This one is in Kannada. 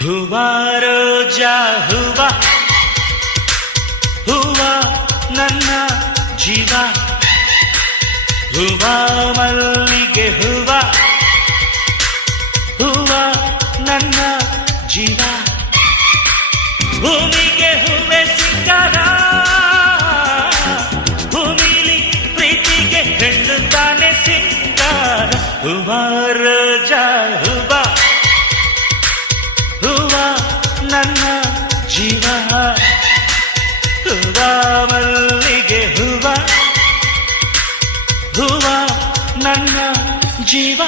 ಹೂವ ರೋಜಾ ಹೂವ ಹೂವ ನನ್ನ ಜೀವ ಹೂವ ಮಲ್ಲಿಗೆ ಹೂವ ಹೂವ ನನ್ನ ಜೀವ ಭೂಮಿಗೆ ಹೂವೆ ಸಿಕ್ಕಾರ ಭೂಮಿಲಿ ಪ್ರೀತಿಗೆ ಹೆಣ್ಣು ತಾನೆ ಸಿಂಗಾರ ಹೂವ ರೋಜಾ ಹೂವ ಹೂವ ನನ್ನ ಜೀವ ಹೂವ ಮಲ್ಲಿಗೆ ಹೂವ ಹೂವ ನನ್ನ ಜೀವ